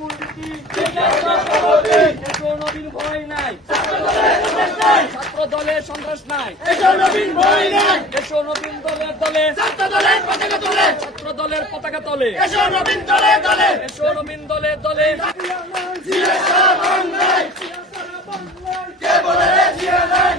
মূলনীতি নবীন ভয় নাই, ছাত্র দলের সন্ত্রাস নাই, এসো নবীন দলের দলে, ছাত্র দলের পতাকা তলে, এসো নবীন দলের দলে। কে বলে রে জিয়া নাই,